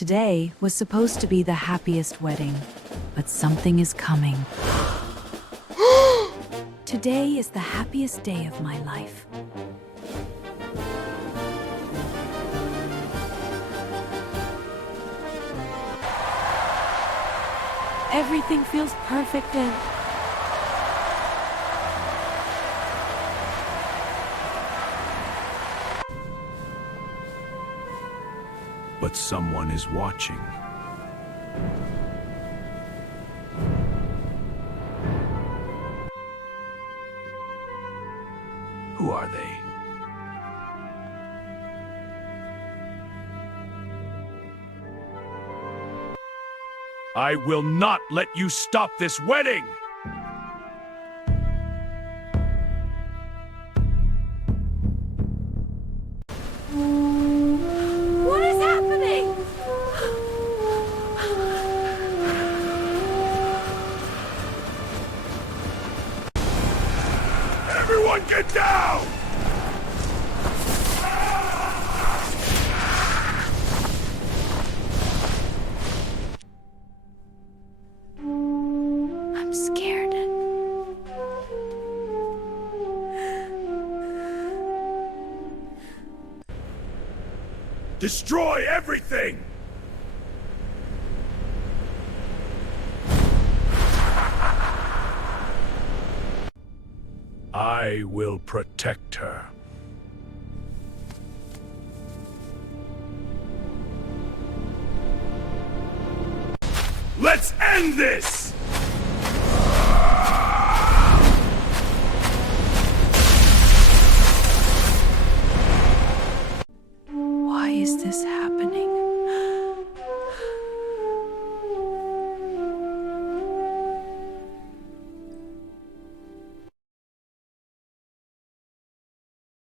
Today was supposed to be the happiest wedding, but something is coming. Today is the happiest day of my life. Everything feels perfect and... But someone is watching. Who are they? I will not let you stop this wedding! What is happening? Everyone get down! I'm scared. Destroy everything! I will protect her. Let's end this!